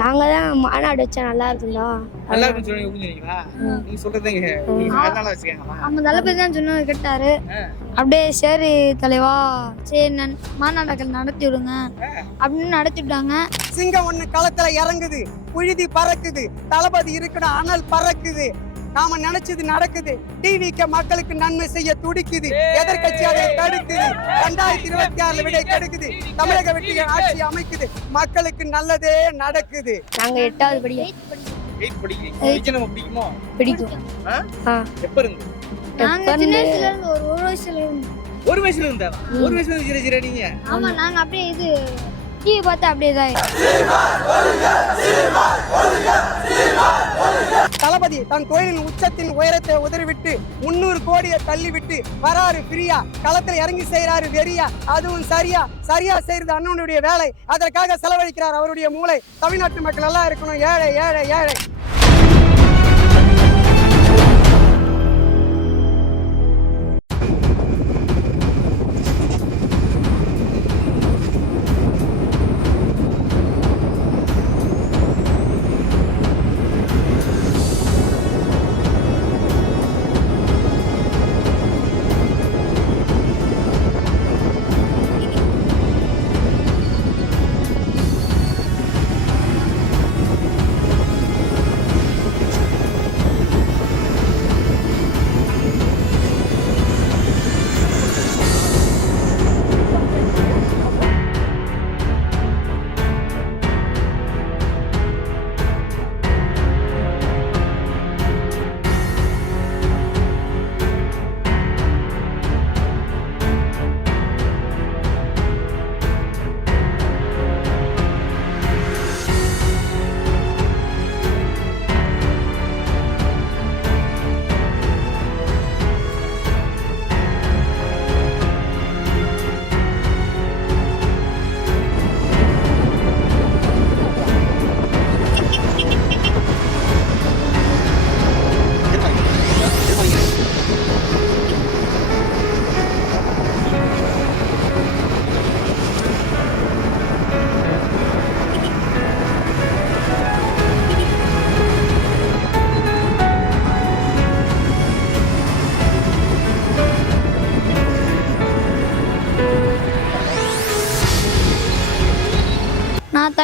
நாங்க தான் மாநாடு வச்சா நல்லா இருக்கும்டா நல்லா இருக்குன்னு சொல்லி புரிஞ்சுங்களா நீங்க சொல்றதுங்க நீங்க அதனால வச்சுக்கோங்களா நம்ம தளபதி தான் சொன்னது கேட்டாரு. அப்படியே சரி தலைவா சரி நான் மாநாடுகள் நடத்தி விடுங்க. அப்படின்னு நடத்தி விட்டாங்க. சிங்கம் ஒண்ணு களத்துல இறங்குது. புழுதி பறக்குது. தளபதி இருக்கணும் அனல் பறக்குது. நாம நினைச்சது நடக்குது. டிவிக்கு மக்களுக்கு நன்மை செய்ய துடிக்குது. எதிர்கட்சி அதை தடுக்குது. ரெண்டாயிரத்தி இருபத்தி ஆறுல விடை கெடுக்குது. தமிழக வெற்றி ஆட்சி அமைக்குது. மக்களுக்கு நல்லதே நடக்குது. நாங்க எட்டாவது படி எயிட் பிடிக்குமோ? பிடிக்கும். எப்ப இருந்து? ஒரு ஒரு வயசுல இருந்து. ஒரு வயசுல இருந்தா ஒரு வயசுல இருந்து ஜீரோ ஜீரோ நீங்க? ஆமா நாங்க அப்படியே இது டிவி பார்த்தா அப்படியே தான் தளபதி தன் தொழிலின் உச்சத்தின் உயரத்தை உதறிவிட்டு முன்னூறு கோடியை தள்ளிவிட்டு வராரு பிரியா. களத்தில் இறங்கி செய்யறாரு வெறியா. அதுவும் சரியா. சரியா செய்யறது அண்ணனுடைய வேலை. அதற்காக செலவழிக்கிறார் அவருடைய மூளை. தமிழ்நாட்டு மக்கள் எல்லாம் இருக்கணும். ஏழை ஏழை ஏழை.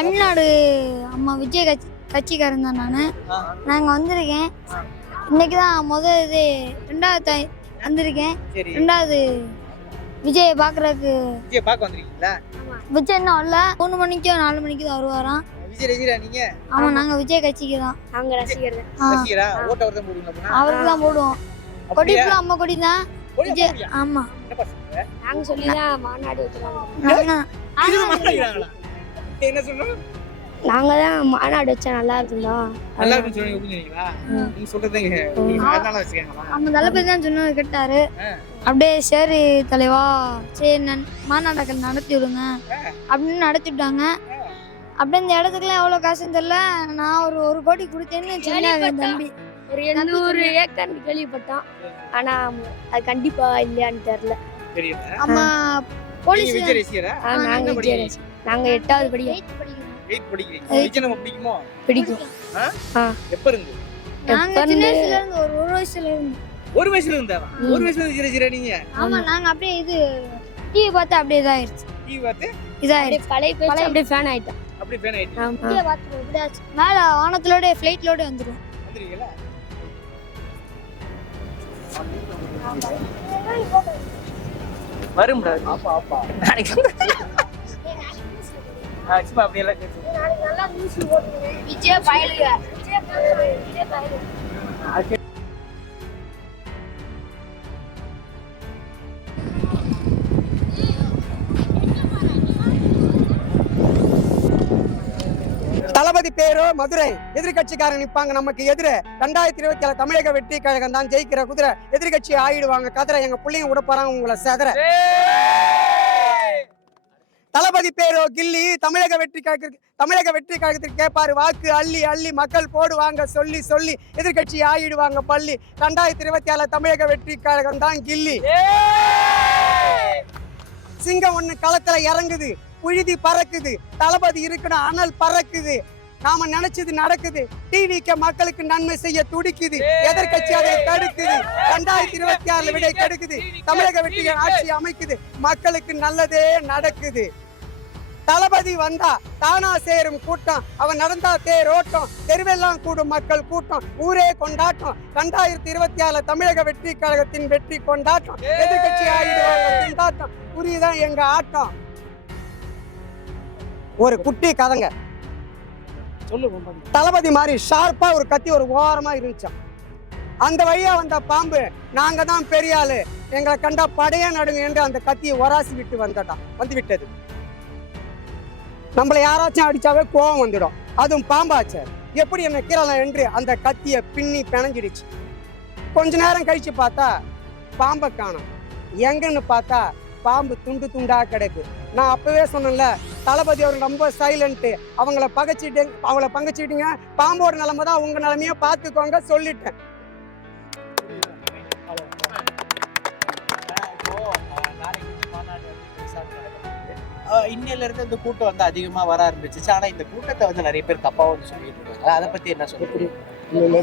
தமிழ்நாடு அம்மா விஜய் கட்சி கட்சிக்காரன் தான் நான். நாங்கள் வந்திருக்கேன். இன்னைக்கு தான் முதல் இது ரெண்டாவது வந்திருக்கேன். சரி. ரெண்டாவது விஜயை பார்க்கறதுக்கு விஜய் பார்க்க வந்திருக்கீங்களா? விஜய் இன்னும் வரல. மூணு மணிக்கோ நாலு மணிக்கு தான் வருவாராம். விஜய் ரசிகரா நீங்க? ஆமாம் நாங்கள் விஜய் கட்சிக்கு தான். நாங்கள் ரசிகர்? ரசிகரா ஓட்ட போடுவீங்களா அப்பனா? அவருக்கு தான் போடுவோம். கொடி அம்மா கொடி தான். விஜய் சொல்ற? நாங்கள் சொல்லி தான். மாநாடு மாட்டிக்கிறாங்களா? என்ன சொல்றோம் நாங்கள் தான் மாநாடு வச்சா நல்லா இருக்கும்டா. நல்லா இருக்குன்னு சொல்லி புரிஞ்சுங்களா நீங்க சொல்றதுங்க நீங்க அதனால வச்சுக்கோங்களா நம்ம தளபதி தான் சொன்னது கேட்டாரு. அப்படியே சரி தலைவா சரி நான் மாநாடுகள் நடத்தி விடுங்க. அப்படின்னு நடத்தி விட்டாங்க. அப்படியே இந்த இடத்துக்குலாம் எவ்வளோ காசுன்னு தெரியல. நான் ஒரு ஒரு கோடி கொடுத்தேன்னு சொன்னாங்க தம்பி. ஒரு எண்ணூறு ஏக்கர் கேள்விப்பட்டோம் ஆனா அது கண்டிப்பா இல்லையான்னு தெரியல. தெரியல. ஆமா. நீங்க போலீஸ் விஜய் ரசிகரா? நாங்க விஜய் நாங்க எட்டாவது படி எயிட் படிக்கிறீங்க. விஜய் நம்ம பிடிக்குமோ? பிடிக்கும். எப்ப இருந்து? நாங்க சின்ன வயசுல இருந்து ஒரு ஒரு வயசுல இருந்து. ஒரு வயசுல இருந்தா? ஒரு வயசுல இருந்து நீங்க? ஆமா நாங்க அப்படியே இது டிவி பார்த்து அப்படியே இதாயிருச்சு. டிவி பார்த்து? இதாயிருச்சு. பழைய பேச்சு அப்படியே ஃபேன் ஆயிட்டோம். அப்படி ஃபேன் ஆயிட்டு டிவியை பார்த்து இதாச்சு மேல வானத்திலோட ஃபிளைட்லோட வந்துடும் வந்துருக்கீங்களா ஆப்பா நாளைக்கு ஆ, சும்மா அப்படி எல்லாம் கேட்டு. விஜய் பயலுக. விஜய் பயலுக. தளபதி பேரோ மதுரை எதிர்கட்சிக்காரங்க நிப்பாங்க. நமக்கு எதிர ரெண்டாயிரத்தி இருபத்தி ஏழு தமிழக வெற்றி கழகம் தான் ஜெயிக்கிற குதிரை. எதிர்கட்சி ஆயிடுவாங்க. கதிரை எங்க பிள்ளைங்க விட போறாங்க உங்களை சதுர தளபதி பேரோ கில்லி தமிழக வெற்றி கழகத்திற்கு தமிழக வெற்றி கழகத்திற்கு கேட்பாரு வாக்கு அள்ளி அள்ளி மக்கள் போடுவாங்க சொல்லி சொல்லி எதிர்கட்சி ஆயிடுவாங்க பள்ளி. ரெண்டாயிரத்தி இருபத்தி ஏழு தமிழக வெற்றி கழகம் தான் கில்லி. சிங்கம் ஒண்ணு களத்துல இறங்குது. புழுதி பறக்குது. தளபதி இருக்கணும் அனல் பறக்குது. நாம நினைச்சது நடக்குது. டிவிக்கு மக்களுக்கு நன்மை செய்ய துடிக்குது. எதிர்க்கட்சி அதை தடுக்குது. ரெண்டாயிரத்தி இருபத்தி ஆறுல விடை கெடுக்குது தமிழக வெற்றி ஆட்சி அமைக்குது. மக்களுக்கு நல்லதே நடக்குது. தளபதி வந்தா தானா சேரும் கூட்டம். அவன் நடந்தா தேரோட்டம். தெருவெல்லாம் கூடும் மக்கள் கூட்டம். ஊரே கொண்டாட்டம். ரெண்டாயிரத்தி இருபத்தி ஆறுல தமிழக வெற்றி கழகத்தின் வெற்றி கொண்டாட்டம். எதிர்கட்சி ஆகிடுவாங்க திண்டாட்டம் புரியுதா எங்க ஆட்டம்? ஒரு குட்டி கதைங்க. சொல்லு. தளபதி மாதிரி ஷார்ப்பா ஒரு கத்தி ஒரு ஓரமா இருந்துச்சான் அந்த வழியா வந்த பாம்பு நாங்க தான் பெரிய ஆளு. எங்களை கண்டா படையா நடுங்க என்று அந்த கத்தியை ஒராசி விட்டு வந்தடா வந்து விட்டது. நம்மளை யாராச்சும் அடிச்சாவே கோவம் வந்துடும். அதுவும் பாம்பாச்சே. எப்படி என்ன கீரலாம் என்று அந்த கத்தியை பின்னி பிணைஞ்சிடுச்சு. கொஞ்ச நேரம் கழிச்சு பார்த்தா பாம்பை காணோம். எங்கன்னு பார்த்தா பாம்பு துண்டு துண்டா கிடக்கு. நான் அப்பவே சொன்னேன்ல தளபதி அவர் ரொம்ப சைலண்ட் அவங்கள பகைச்சிட்டு அவங்கள பங்கச்சிட்டீங்க பாம்போட நிலைமை தான் உங்க நிலைமைய பார்த்துக்கோங்க சொல்லிட்டேன். இன்னையில இருந்து இந்த கூட்டம் வந்து அதிகமா வர ஆரம்பிச்சிச்சு. ஆனா இந்த கூட்டத்தை வந்து நிறைய பேர் தப்பா வந்து சொல்லிட்டு இருக்காங்க. அதை பத்தி என்ன சொல்லுங்க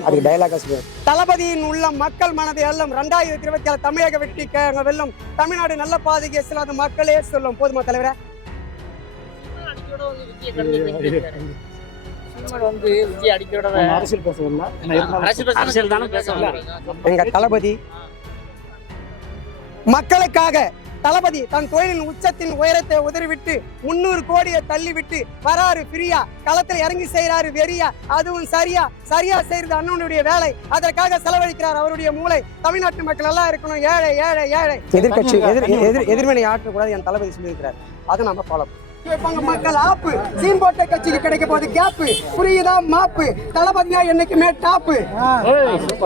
அதுக்கு டைலாக் தளபதியின் உள்ள மக்கள் மனதை எல்லாம் ரெண்டாயிரத்தி இருபத்தி ஆறு தமிழக வெற்றி வெல்லும். தமிழ்நாடு நல்ல பாதைக்கு செல்லாத மக்களே சொல்லும். போதுமா தலைவரே? அரசியல் பேச அரசியல் தானே பேச எங்க தளபதி மக்களுக்காக தளபதி தன் தொழிலின் உச்சத்தின் உயரத்தை உதறிவிட்டு முன்னூறு கோடியை தள்ளிவிட்டு வராரு பிரியா. களத்துல இறங்கி செய்யறாரு வெறியா. அதுவும் சரியா. சரியா செய்யறது அண்ணனுடைய வேலை. அதற்காக செலவழிக்கிறார் அவருடைய மூளை. தமிழ்நாட்டு மக்கள் நல்லா இருக்கணும். ஏழை ஏழை ஏழை. எதிர்கட்சி எதிர் எதிர் எதிர்வினை ஆற்றக்கூடாது என் தளபதி சொல்லியிருக்கிறார். அதை நம்ம ஃபாலோ மக்கள் ஆப்பு. சீன் போட்ட கட்சிக்கு கிடைக்க போது கேப்பு. புரியுதா? மாப்பு. தளபதியா என்னைக்குமே டாப்பு.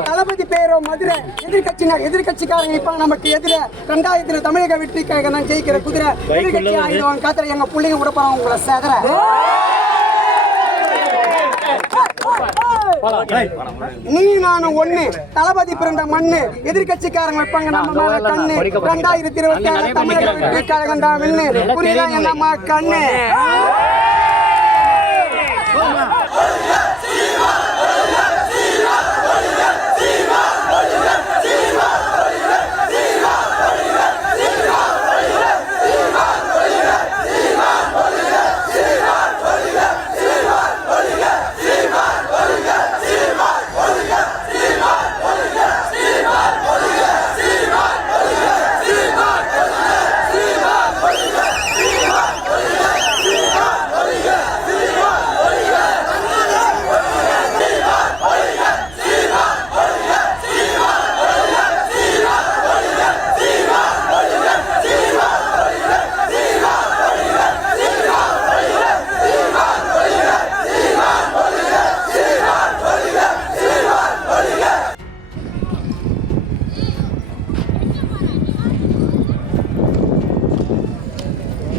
தளபதி பேரோ மதுரை எதிர்கட்சினா எதிர்கட்சிக்காரங்க இப்ப நமக்கு எதிர ரெண்டாயிரத்துல தமிழக வெற்றிக்காக நான் ஜெயிக்கிற குதிரை. எதிர்கட்சி ஆயுதம் காத்துற எங்க பிள்ளைங்க விட போறாங்க உங்களை சேதர நீ நானும் ஒண்ணு. தளபதி பிறந்த மண்ணு. எதிர்கட்சிக்காரங்க வைப்பாங்க நம்ம மேல கண்ணு. ரெண்டாயிரத்தி இருபத்தி ஆறு தமிழக வெற்றி கழகம் தான் புரியுதா என்னம்மா கண்ணு.